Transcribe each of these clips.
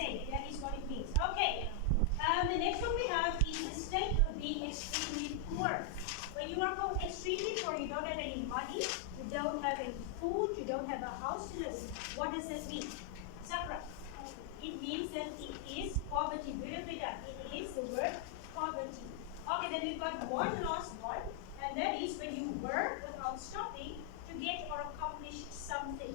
safe. That is what it means. Okay. The next one we have is the state of being extremely poor. When you are called extremely poor, you don't have any money, you don't have any food, you don't have a house to live in. What does that mean? Sakra. It means that it is poverty. It is the word poverty. Okay, then we've got one last one, and that is when you work without stopping to get or accomplish something.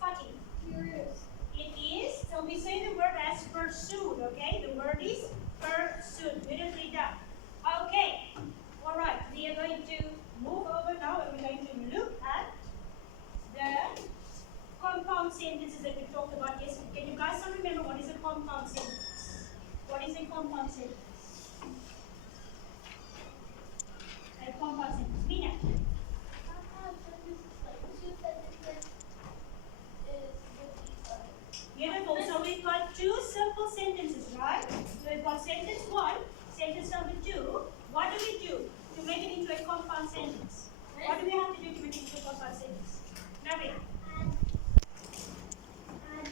Fatih. Curious. It is, so we say the word as pursued, okay? The word is pursued. Beautifully done. Okay, all right, we are going to move over now and we're going to look at the compound sentences that we talked about yesterday. Can you guys still remember what is a compound sentence? What is a compound sentence? A compound sentence. Mina. Compound sentences like two sentences is with each other. Beautiful. So we've got two simple sentences, right? So we've got sentence one, sentence number two. What do we do to make it into a compound sentence? What do we have to do to make it into a compound sentence? Navi.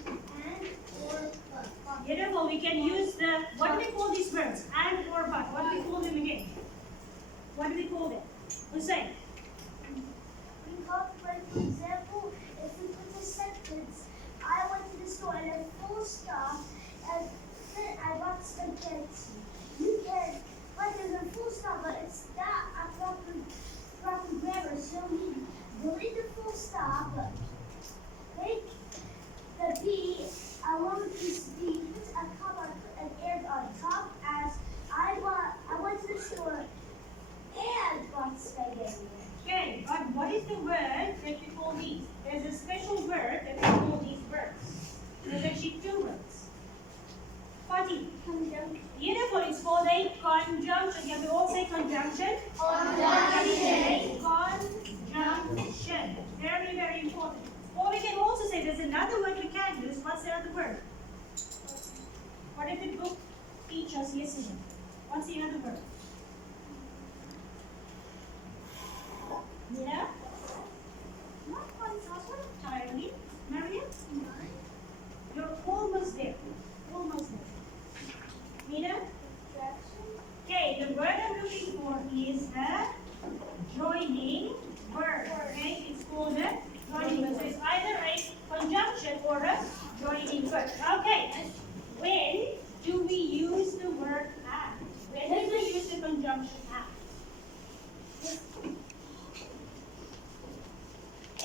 And or but. Beautiful. We can use the, what do we call these words? And or but. What do we call them again? What do we call them? Hussein. We call it, for example, if we put a sentence, I went to the store and a full stop, and then I bought spaghetti. You can, but there's a full stop, but it's not a proper grammar, so we delete the full stop, make the B a lowercase b, put a comma, put an and on top, as I went to the store and bought spaghetti. Okay, but what is the word that we call these? There's a special word that we call these words. There's actually two words. Fatih. Conjunction. Beautiful. It's called a conjunction. Can we all say conjunction? Conjunction. Conjunction. Very, very important. Or we can also say there's another word we can use. What's the other word? What did the book teach us yesterday? What's the other word? Yeah? Not quite, not entirely. Mariam? You're almost there. Almost there. Nina? Okay, the word I'm looking for is a joining word. Okay, it's called a joining word. So it's either a conjunction or a joining word. Okay, when do we use the word and? When do we use the conjunction and?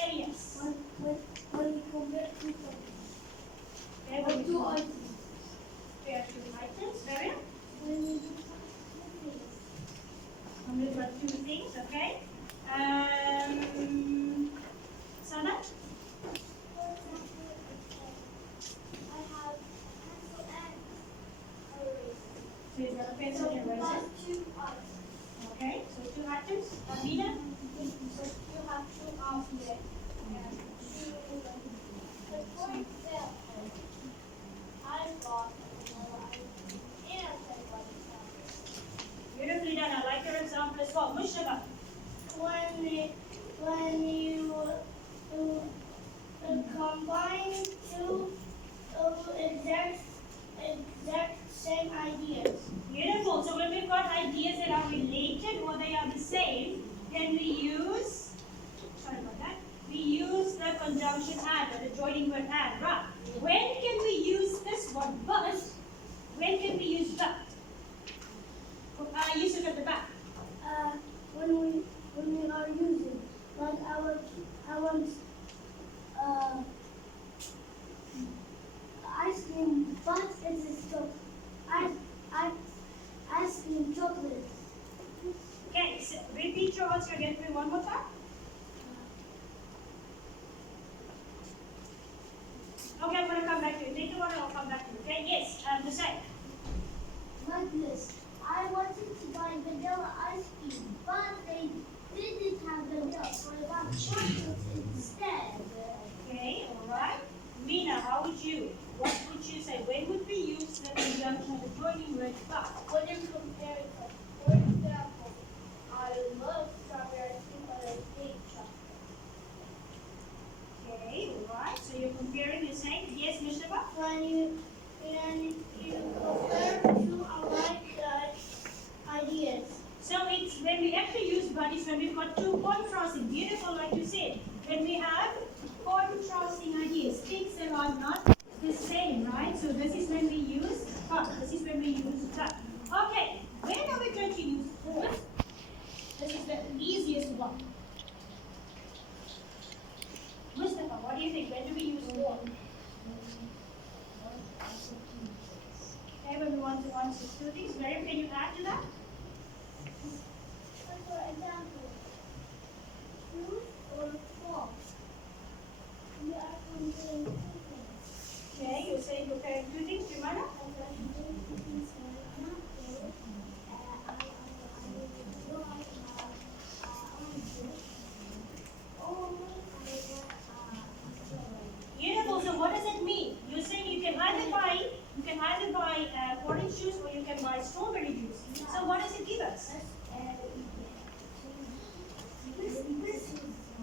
Elias. When you compare two things. Okay, Or two items. compare two items. Mariam? When you do two things. And we've got two things, okay? Sana? For example, I have pencil and eraser. So you've got a pencil and So eraser. that's two items. Okay, so two items. Amina? So you have two objects and two. But for example, I bought another item and I bought a tablet. Beautifully done. I like your example as well. Mushtaba? When you combine two exact same ideas. Beautiful. So when we've got ideas that are related or they are the same, then we use, sorry about that, we use the conjunction and or the joining word and, right? When can we use this one? But when can we use but? Use it at the back. When we are using, like I want ice cream, but it is chocolate. Ice cream chocolate. Okay, so repeat your answer again for me one more time. Okay, I'm going to come back to you. Take a while and I'll come back to you. Okay, yes, the same. Like this. I wanted to buy vanilla ice cream, but they didn't have vanilla, so I bought chocolate instead. Okay, all right. Mina, how would you? What would you say? When would we use the conjunction, the joining word but? When you're comparing them, for example, I love strawberry ice cream, but I hate chocolate. Okay, all right. So you're comparing, you're saying, yes, Mishaba? When you and you prefer to avoid ideas. So it's when we actually use but is when we've got two contrasting, beautiful like you said. When we have contrasting ideas, things that are not the same, right? So this is when we use but, this is when we use that. Okay, when are we going to use or? This is the easiest one. Mustafa, what do you think? When do we use or? Okay, when we want to answer two things. Miriam, can you add to that? For example, true or false. You are comparing two things. Okay, you're saying comparing two things, Jumana? Beautiful. So what does it mean? You're saying you can either buy orange juice or you can buy strawberry juice. So what does it give us?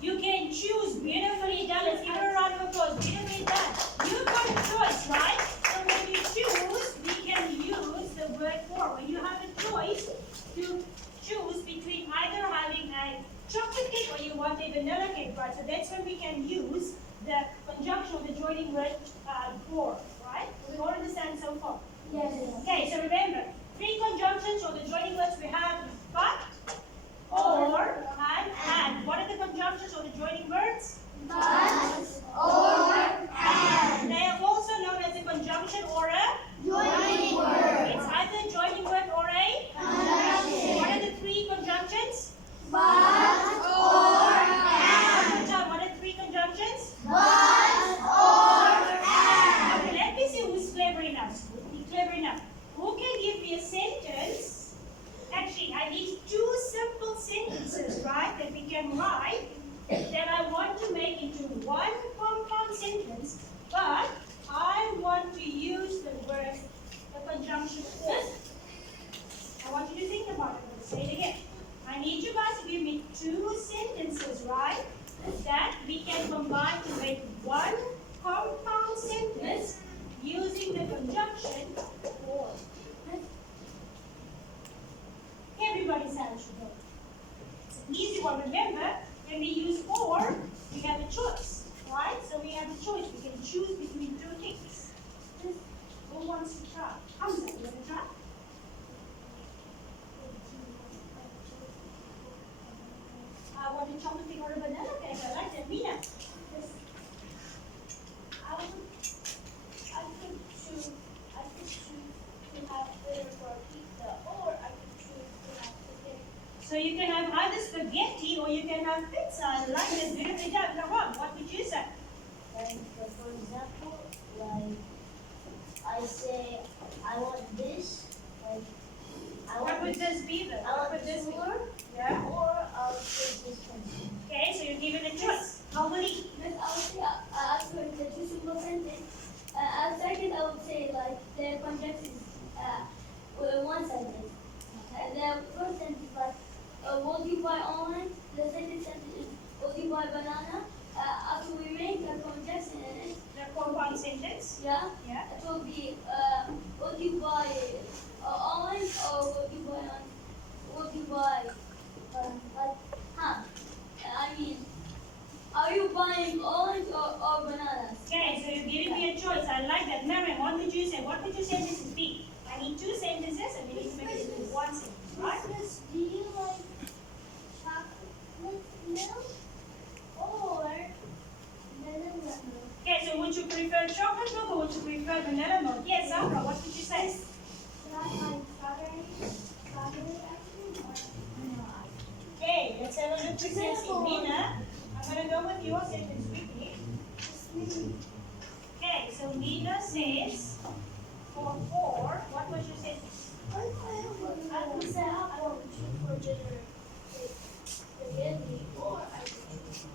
You can choose. Beautifully done. Let's give her a round of applause. Beautifully done. You've got a choice, right? So when you choose, we can use the word for. When you have a choice to choose between either having a chocolate cake or you want a vanilla cake, right? So that's when we can use the conjunction or the joining word for, right? We all understand so far? Yes. Okay, so remember, three conjunctions or the joining words we have but, or, and. What are the conjunctions or the joining words? But, or, and. They are also known as a conjunction or a Joining word. It's either a joining word or a Conjunction. What are the three conjunctions? But, or, and. What are the three conjunctions? But, or, and. Okay, let me see who's clever enough. Be clever enough. Who can give me a sentence? Actually, I need two simple sentences, right, that we can write that I want to make into one compound sentence, but I want to use the word, the conjunction or. I want you to think about it. Let's say it again. I need you guys to give me two sentences, right, that we can combine to make one compound sentence using the conjunction or. Everybody's hand should go. It's an easy one. Remember, when we use or, we have a choice, right? So we have a choice. We can choose between two things. Who wants to try? Hamza, you want to try? I want a chocolate cake or a banana cake. I like that. Mina. I could choose to have dinner for pizza, or I could choose to have spaghetti. So you can have either spaghetti or you can have pizza. I like that. Beautifully done. Laurent, what would you say? For example, like I say, I want this, like I What want would this be then? I What want would this this be? one, Yeah. or I'll take this one. Okay, so you're given a choice. How will you? But I would say, after the two simple sentence, second I would say like the conjunction is one sentence. The first sentence is like, what do you buy online? The second sentence is, what do you buy banana? After we make a conjunction in it, The compound sentence. yeah, Yeah. it will be, what do you buy online, or what do you buy on, what do you buy, like, I mean, are you buying orange or bananas? Okay, so you're giving me a choice. I like that. Mariam, what would you say? What would your sentences be? I need two sentences and we need to make it into one sentence, right? Miss, do you like chocolate milk or vanilla milk? Okay, so would you prefer chocolate milk or would you prefer vanilla milk? Yes, Sandra, what would you say? Should I like strawberry ice cream or vanilla ice cream? Okay, let's have a look to see. Mina, I'm going to go with your sentence quickly. Okay, so Mina says, for four, what was your sentence? I could say I want to choose for dinner spaghetti, or I could choose.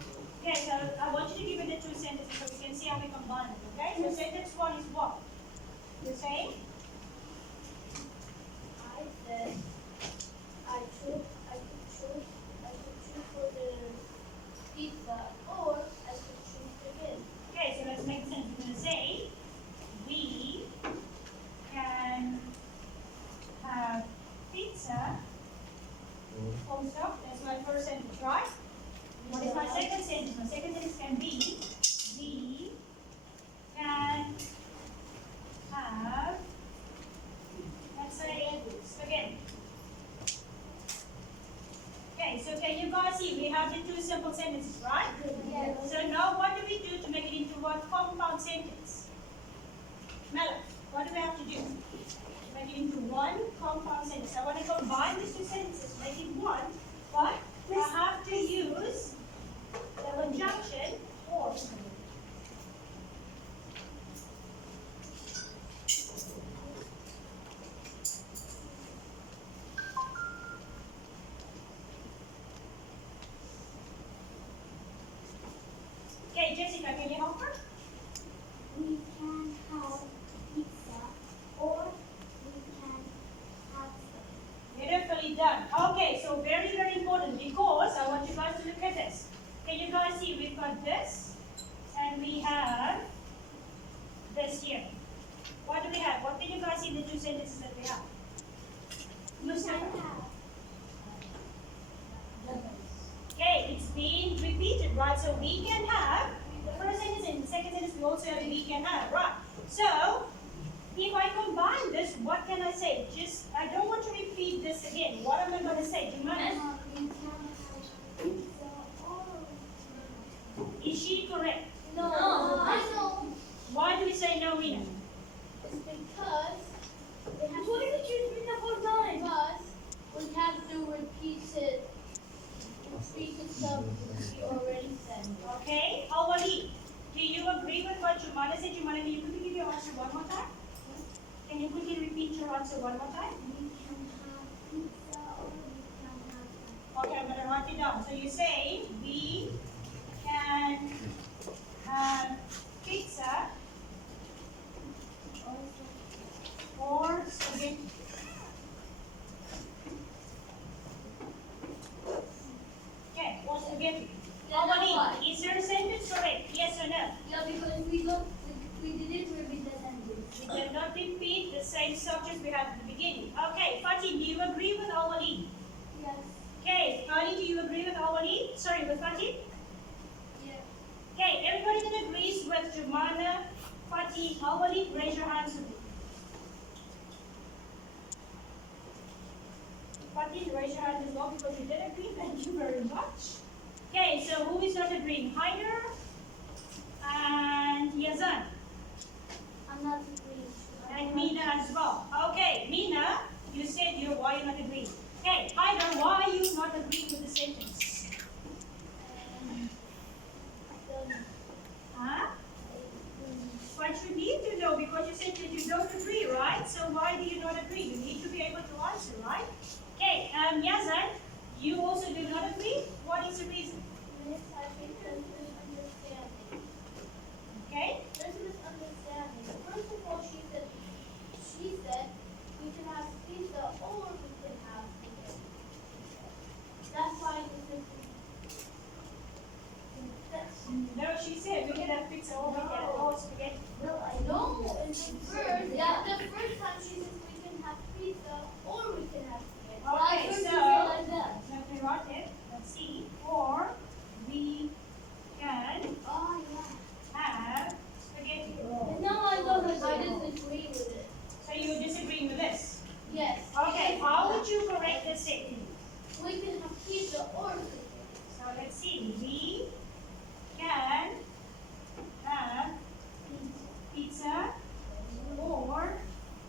Okay, so I want you to give me the two sentences so we can see how we combine it, okay? So sentence one is what? You're saying? I said I could choose for the pizza, or I could choose spaghetti. Okay, so let's make sense. We're going to say, we simple sentences, right? Yes. So now what do we do to make it into one compound sentence? Mela, what do we have to do? To make it into one compound sentence. I want to combine these two sentences, make it one, but I have to use the conjunction or. Okay, Jessica, can you help her? We can have pizza or we can have steak. Beautifully done. Okay, so very, very important because I want you guys to look at this. Can you guys see we've got this and we have this here. What do we have? What can you guys see in the two sentences that we have? Mustafa. Okay, it's being repeated, right? So we can have the first sentence and the second sentence we also have we can have, right? So if I combine this, what can I say? Just I don't want to repeat this again. What am I going to say? Do you mind? We can have pizza or Is she correct? no. I know. Why do we say no, Rina? It's because they have what did you choose me the whole time? Because we have to repeat something she already said. Okay, Awali, do you agree with what Jumana said? Jumana, can you quickly give your answer one more time? Can you quickly repeat your answer one more time? We can have pizza or we can have Okay, I'm going to write it down. So you say we can have pizza or spaghetti. Okay, or spaghetti. Awali, is your sentence correct? Yes or no? Yeah, because we didn't repeat the sentence. We did not repeat the same subject we had at the beginning. Okay, Fatih, do you agree with Awali? Yes. Okay, Kali, do you agree with Awali? Sorry, with Fatih? Yeah. Okay, everybody that agrees with Jumana, Fatih, Awali, raise your hands with me. Fatih, raise your hand as well because you did agree. Thank you very much. Okay, so who is not agreeing? Haider and Yazan. I'm not agreeing. And Mina as well. Okay, Mina, you said why you're not agreeing. Okay, Haider, why are you not agreeing with the sentence? Huh? But you need to know because you said that you don't agree, right? So why do you not agree? You need to be able to answer, right? Okay, Yazan, you also do not agree. What is the reason? Miss, I think there's misunderstanding. Okay? There's misunderstanding. First of all, she said we can have pizza or we can have spaghetti. That's why No, she said we can have pizza or we can have spaghetti. no, I know. In the first time she says we can have pizza or we can have spaghetti. Okay, First so you say like that. let me write it. Let's see. Or we can Oh yeah. have spaghetti. No, I don't agree. I disagree with it. So you're disagreeing with this? Yes. Okay, how would you correct this statement? We can have pizza or spaghetti. So let's see. We can have pizza or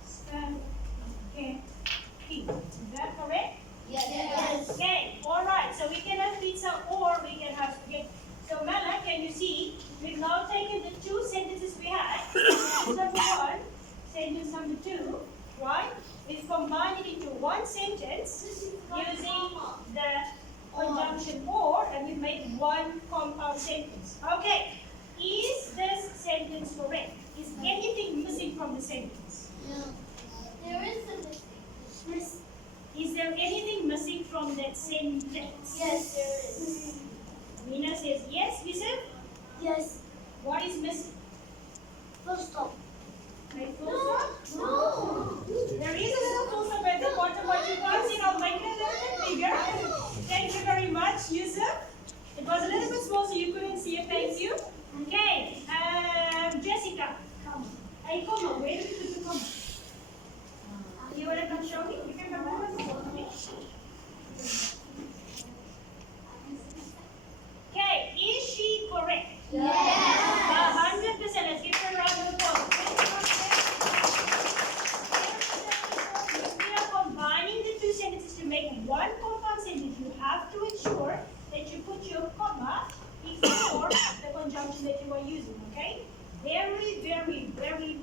spaghetti. Is that correct? Yes. Okay, alright. So we can have pizza or we can have spaghetti. So Mela, can you see? We've now taken the two sentences we had. Sentence number one, sentence number two, right? We've combined it into one sentence using the conjunction or, and we've made one compound sentence. Okay, is this sentence correct? Is anything missing from the sentence? No. There is a mistake. Miss. Is there anything missing from that sentence? Yes, there is. Mina says yes, Yusuf. Yes. What is missing? Full stop. Right, full stop? No. There is a little full stop at the bottom, but you can't see. I'll make it a little bit bigger. Thank you very much, Yusuf. It was a little bit small, so you couldn't see it. Thank you. Okay, Jessica.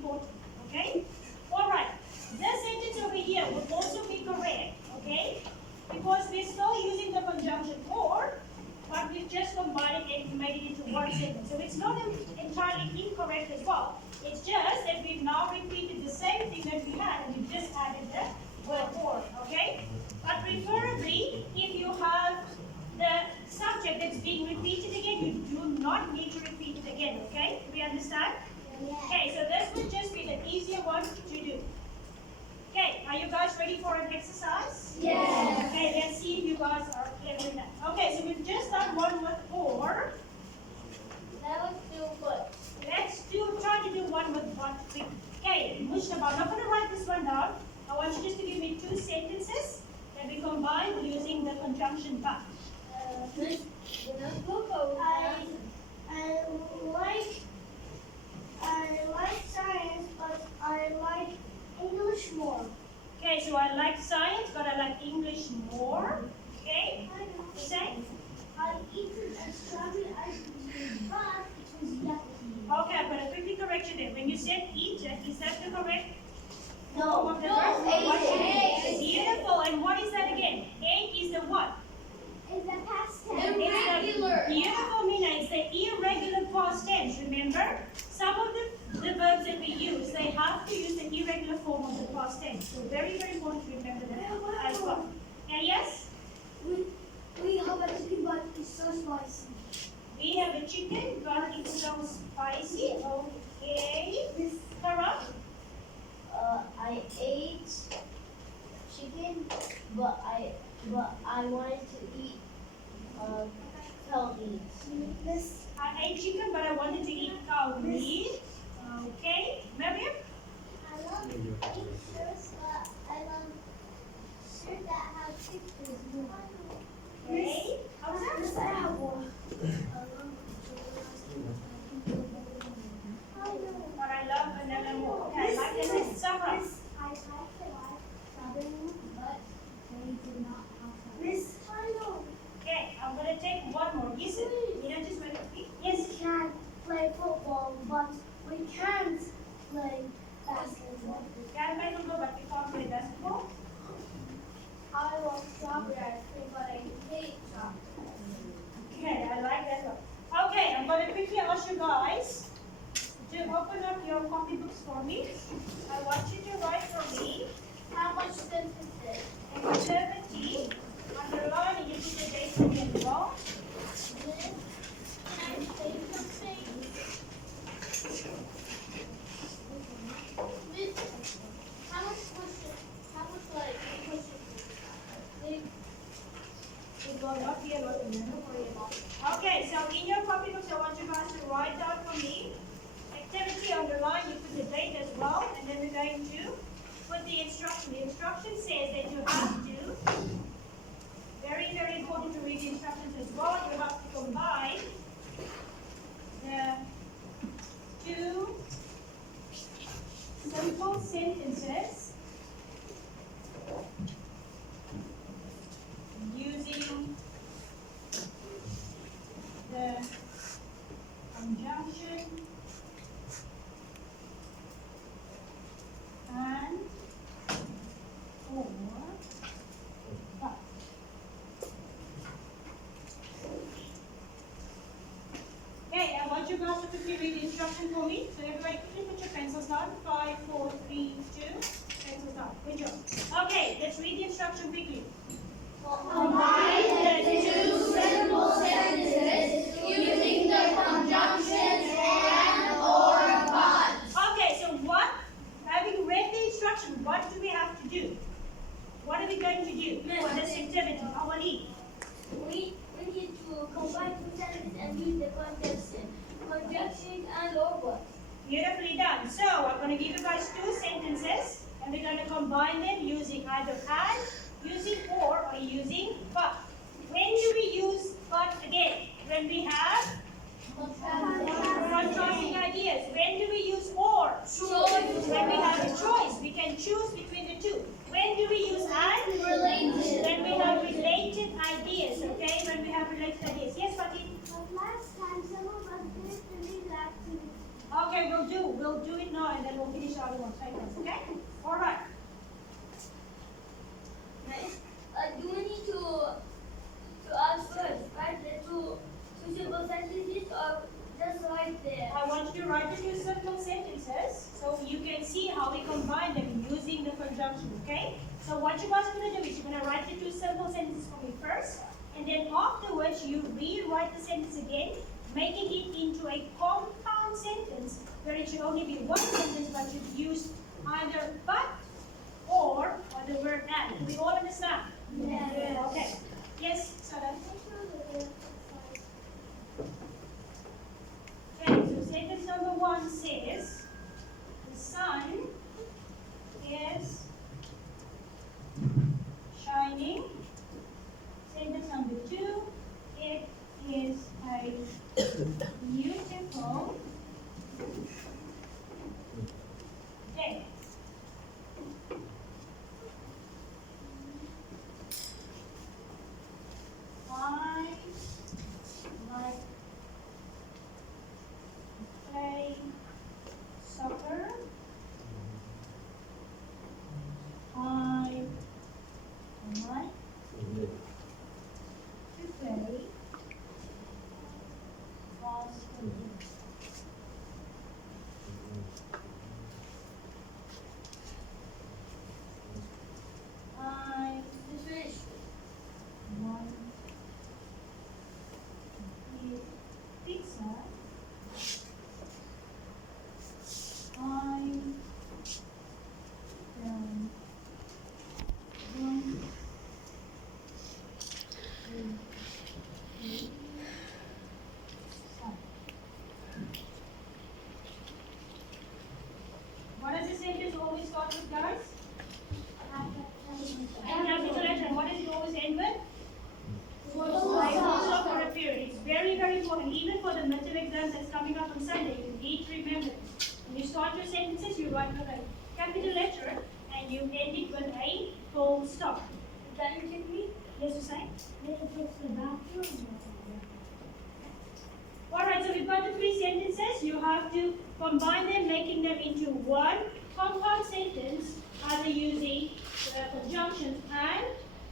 important, okay? All right, this sentence over here would also be correct, okay? Because we're still using the conjunction or, but we've just combined it and made it into one sentence. So it's not entirely incorrect as well. It's just that we've now repeated the same thing that we had and we've just added the word or, okay? But preferably, if you have the subject that's being repeated again, you do not need to repeat it again, okay? Do we understand? Okay, so this would just be the easier one to do. Okay, are you guys ready for an exercise? Yes. Okay, let's see if you guys are clever enough. Okay, so we've just done one with or. Now let's do what? Try to do one with what. Okay, Mushtaba, I'm not going to write this one down. I want you just to give me two sentences that we combine using the conjunction but. I like science, but I like English more. Okay, so I like science, but I like English more. Okay, the same. I eaten a strawberry ice cream, but it was yucky. Okay, I'm going to quickly correct you there. When you said eat, is that the correct? No, Of the no, verb? What should it ate. be? Beautiful. And what is that again? Ate is the what? It's the past tense. It's the beautiful, Mina. It's the irregular past tense. Remember, some of the verbs that we use, they have to use the irregular form of the past tense. So very, very important to remember that as well. And yes, We have a chicken, but it's so spicy. we have a chicken, but it's so spicy. Okay. Sarah? I ate chicken, but I wanted to eat cow meat. I ate chicken, but I wanted to eat cow meat. Okay. Mariam? I love shirts that have pictures. Okay. How's that? Yes, I have one. But I love banana more. Okay, I like this. Sarah? I like strawberry, but they do not have Miss, I know. Okay, I'm going to take one more. Listen. You know, just wait a minute. Yes. We can play football, but we can't play basketball. We can play football, but we can't play basketball. I love strawberry ice cream, but I hate chocolate. Okay, I like that one. Okay, I'm going to quickly ask you guys to open up your copybooks for me. I want you to write for me How much sentences? activity. Underline and you put the date for me as well. Can I say something? Miss, how much question? How much question? It will not be a lot of them, don't worry about it. Okay, so in your copybooks, I want you guys to write down for me activity underline, you put the date as well, and then we're going to put the instruction. The instruction says that you have to, very, very important to read the instructions as well, you have to combine the two simple sentences using the conjunction and or but. Okay, I want you guys to quickly read the instruction for me. So everybody quickly put your pencils down. 5, 4, 3, 2. Pencils down. Good job. Okay, let's read the instruction quickly. Combine the two simple sentences using the conjunctions and or but. Okay, so what, having read the instruction, what do we have to do? What are we going to do for this activity? Awali? We need to combine two sentences and use the conjunction and or but. Beautifully done. So I'm going to give you guys two sentences and we're going to combine them using either and, using or using but. When do we use but again? When we have contrasting ideas. When do we use or? When we have a choice. We can choose between the two. When do we use and? Related. When we have related ideas. Okay? When we have related ideas. Yes, Fatih? Last time someone was doing the activity. Okay, we'll do it now and then we'll finish other one. Okay? All right. Nice. Do we need to ask first, right? Two simple sentences or just right there? I want you to write the two simple sentences so you can see how we combine them using the conjunction, okay? So what you guys are going to do is you're going to write the two simple sentences for me first, and then afterwards you rewrite the sentence again, making it into a compound sentence where it should only be one sentence, but you've used either but or the word and. Do we all understand? Yes. Okay. Yes, Sarah? Okay, so sentence number 1 says, the sun is shining. Sentence number 2, it is a beautiful day. I like to play soccer. I like to play basketball. I Finish. want to eat pizza. I don't want to eat salad. What does the sentence always start with, guys? And capital letter. And what does it always end with? Like full stop or a period. It's very, very important. Even for the midterm exams that's coming up on Sunday, you need to remember this. When you start your sentences, you write with a capital letter and you end it with a full stop. Can you take me? Yes, Hussein? Alright, so we've got the 3 sentences. You have to combine them, making them into one compound sentence, either using the conjunctions and,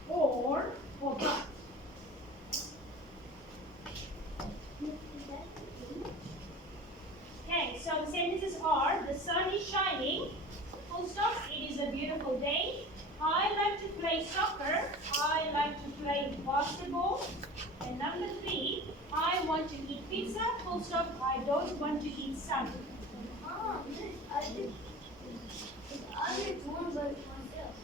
or but. Okay, so the sentences are, the sun is shining, full stop, it is a beautiful day, I like to play soccer, I like to play basketball, and number 3, I want to eat pizza, full stop, I don't want to eat salad. I did one by myself.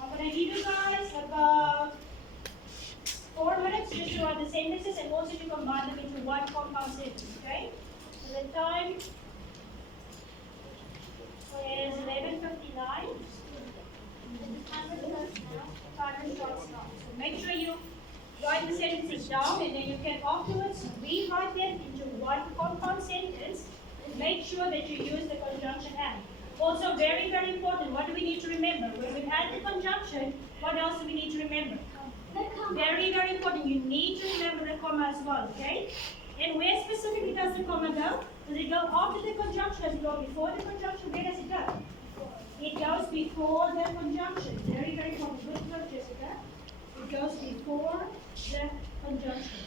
I'm going to give you guys about 4 minutes just to write the sentences and also to combine them into one compound sentence, okay? So the time is 11:59. Timer starts now. So make sure you write the sentences down and then you can afterwards rewrite them into one compound sentence. Make sure that you use the conjunction and. Also very, very important, what do we need to remember? When we add the conjunction, what else do we need to remember? Very, very important. You need to remember the comma as well, okay? And where specifically does the comma go? Does it go after the conjunction? Does it go before the conjunction? Where does it go? It goes before the conjunction. Very, very important. Good work, Jessica. It goes before the conjunction.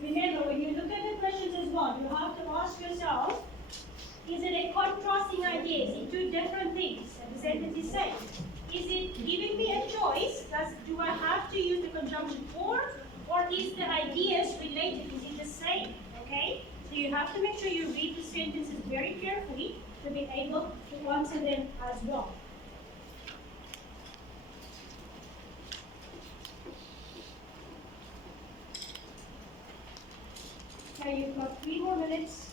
Remember, when you look at the questions as well, you have to ask yourself, is it a contrasting idea? Is it two different things that the sentence is saying? Is it giving me a choice? Do I have to use the conjunction or is the ideas related? Is it the same? Okay? So you have to make sure you read the sentences very carefully to be able to answer them as well. Okay, you've got 3 more minutes.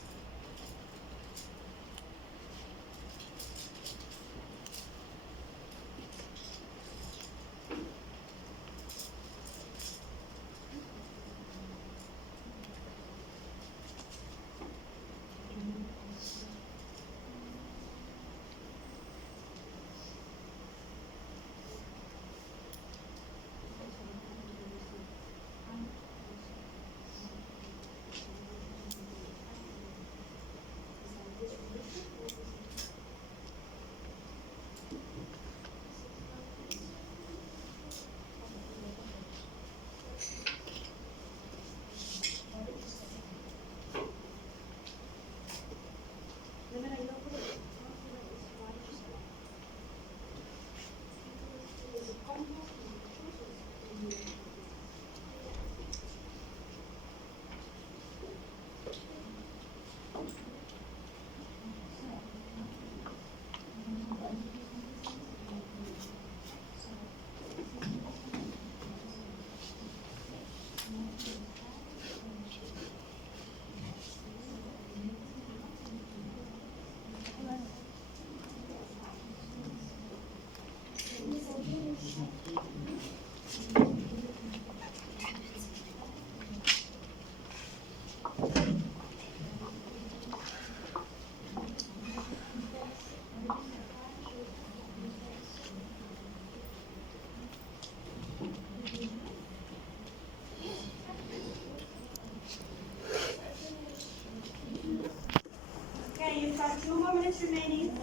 got 2 more minutes remaining.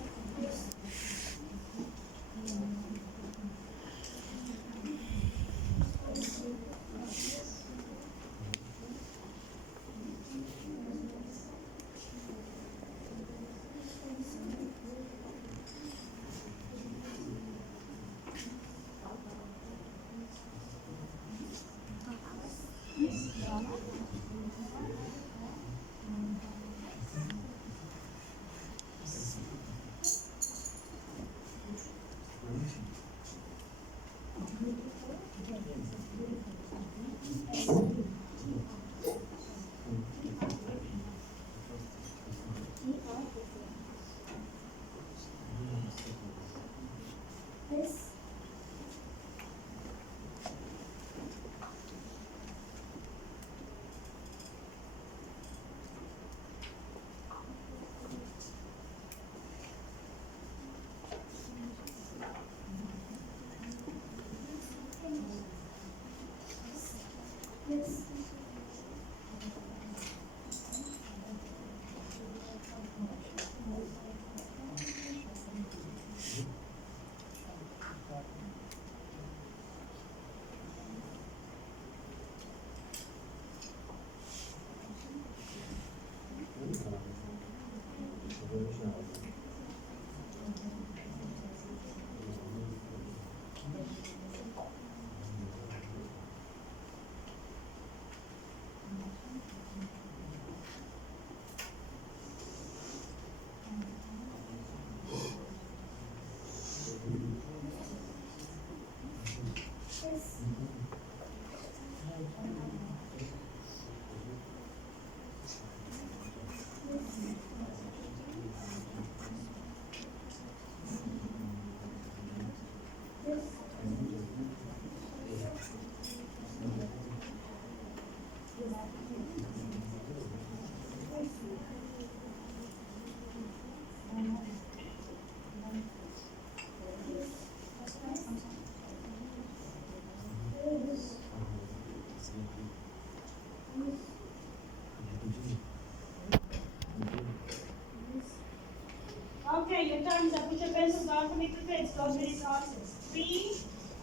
Okay, your time is up. Put your pencils down for me to finish those minutes answers. 3,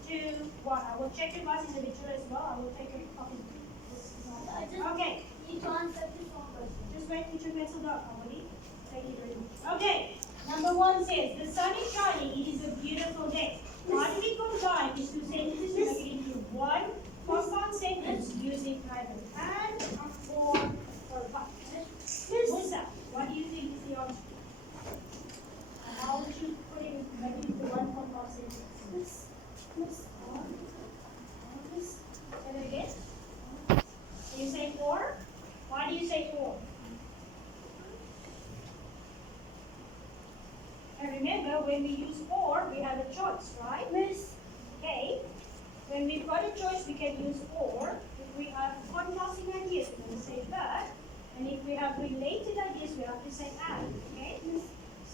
2, 1. I will check your class individual as well. I will take your copy. Okay. You can't set this one question. Just wait, put your pencil down, Emily. Thank you very much. Okay. Number 1 says, the sun is shining. It is a beautiful day. How do we combine these two sentences to make it into one compound sentence using either and or what? Musa, what do you think is the answer? How would you put it make it into one compound sentence? Say that again. Do you say or? Why do you say or? And remember, when we use or, we have a choice, right? Miss. Okay. When we've got a choice, we can use or. If we have contrasting ideas, we're going to say but. And if we have related ideas, we have to say and. Okay?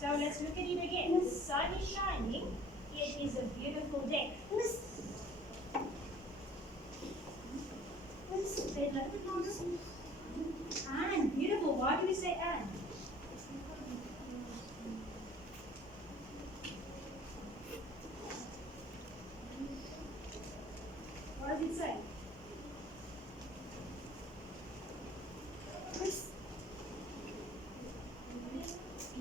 So let's look at it again. The sun is shining. It is a beautiful day. Say that. And beautiful. Why do we say and? What does it say?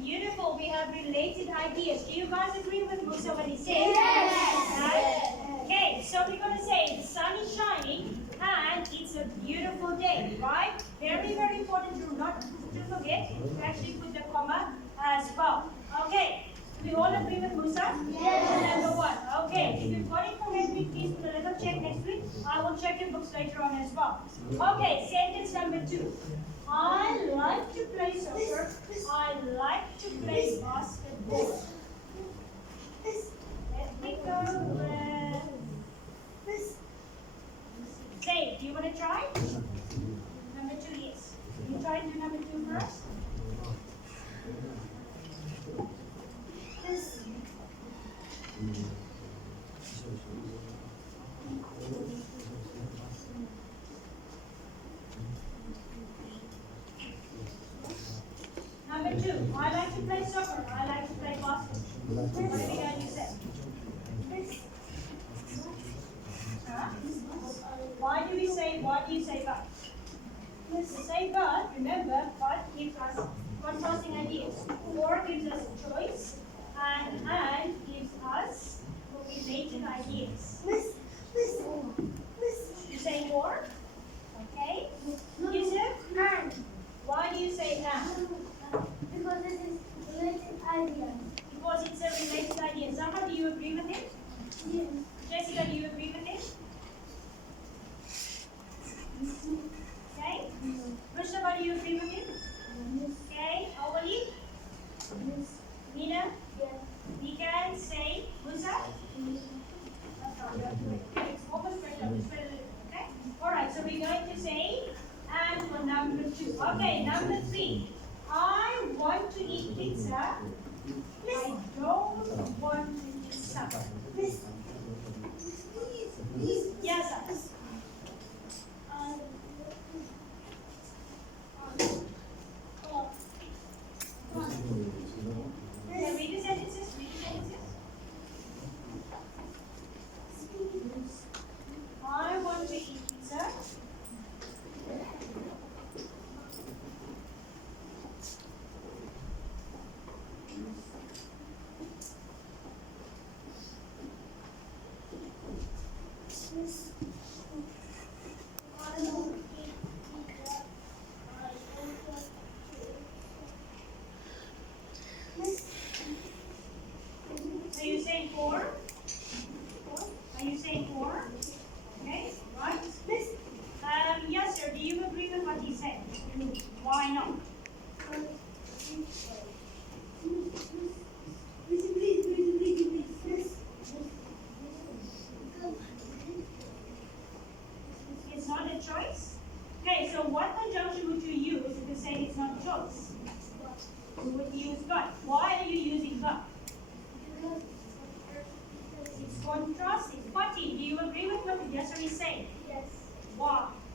Beautiful. We have related ideas. Do you guys agree with Musa what he said? Yes. Right? Okay, so we're going to say the sun is shining and it's a beautiful day, right? Very, very important to not to forget to actually put the comma as well. Okay, we all agree with Musa? Yes. Number 1. Okay, if you've got it correctly, please put a little check next week. I will check your books later on as well. Okay, sentence number 2. I like to play soccer. I like to play basketball. Let me go. Say, do you want to try? Number 2, yes. You try and do number 2 first. Number 2. two. I like to play soccer. I like to play basketball. What are we going to say? Huh? Why do you say but? To say but, remember, but gives us contrasting ideas. Or gives us a choice, and gives us related ideas. You say or, okay? Yusuf, And. why do you say and? Because this is related idea. Because it's a related idea. Zahra, do you agree with it? Yes. Jessica, do you agree with it? Okay. Mustafa, do you agree with it? Okay. Awali? Nina? Yes. We can say Musa? It's almost right now. Okay. Alright, so we're going to say and for number two. Okay, number three. I want to eat pizza. I don't want to eat supper. Yes, sir. Okay, read the sentences. Read the sentences. I want to eat pizza. Are you saying four? Are you saying four? Okay, right. Yes, sir. Do you agree with what he said? Why not? It's not a choice? Okay, so what conjunction would you use if you say it's not a choice? You would use but. Why are you using but? It's contrasting. Fati, do you agree with what the Yasser is saying? Yes. Why?